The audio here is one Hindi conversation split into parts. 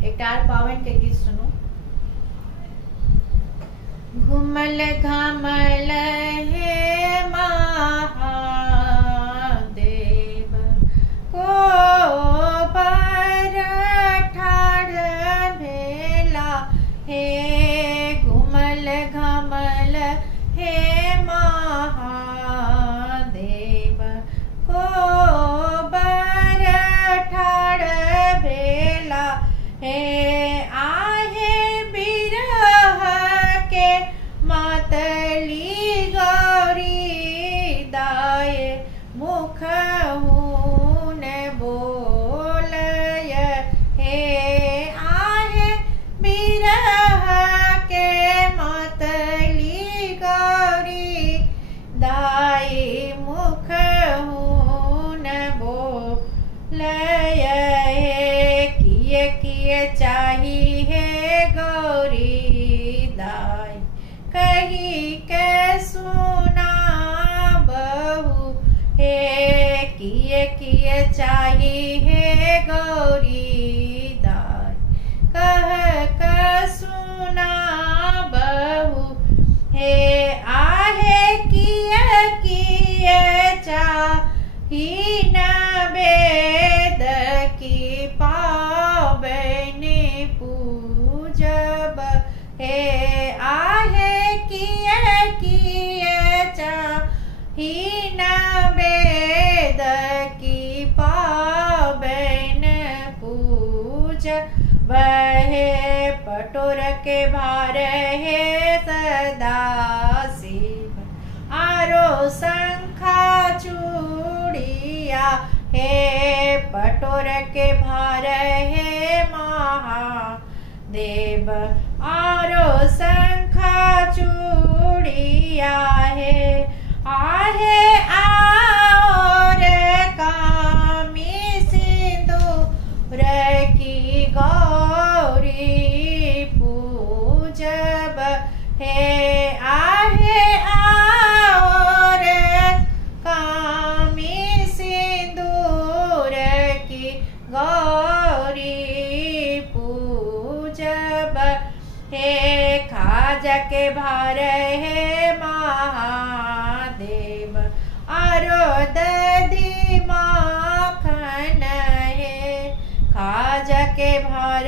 एक टार पावन के गीत सुनो। घुमल घमल हे महादेव को पर ठाढ़ भेला हे। घुमल घमल हे महादेव को बर ठाढ़ भेला हे। आहे बिरह के मातली गौरी दाय मुख हून बोलय हे। आहे बिरह के मातली गौरी दाय मुख हून बोलय हे। किए किए चाही है गौरी दाय कही के सुना बहु हे। किए किए चाही है गौरी दाय कह का सुना बहु हे। आहे किए किए चाही न वेद की पावनी पूजब हे। आहे किए किए चाही न वेद की पावन पूजब हे। पटोर के भार हे सदा शिव आरो शंखा चूड़िया हे। पटोर के भार हे महादेव आरो शंखा चूड़िया हे। आहे और कामी सिंदूर की गौरी पूजब हे। आहे और कामी सिंदूर की गौरी पूजब हे। खाज के भार हे महादेव आरो दधी माखन हे। खाज के भार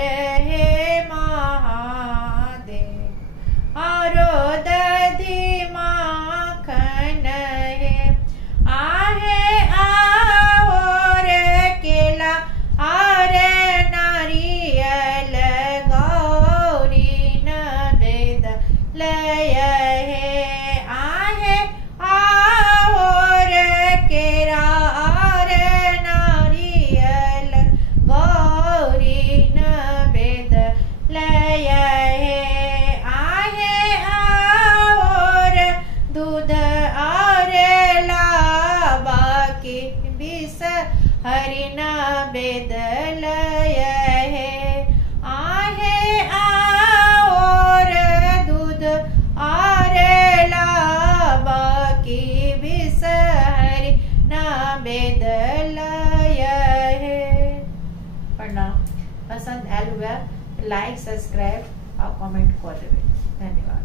हे महादेव आरो दधी माखन हे। आहे और केला और नारियल गौरी न वेद लय हे। आहे और केरा और नारियल गौरी न वेद लय हे। आहे और दूध और लावा की विष हरि न वेद लय हे। आहे और दूध और लावा की विष हरि न वेद लय हे। प्रणाम। पसंद आयल हुआ लाइक सब्सक्राइब और कमेंट कर देवे। धन्यवाद।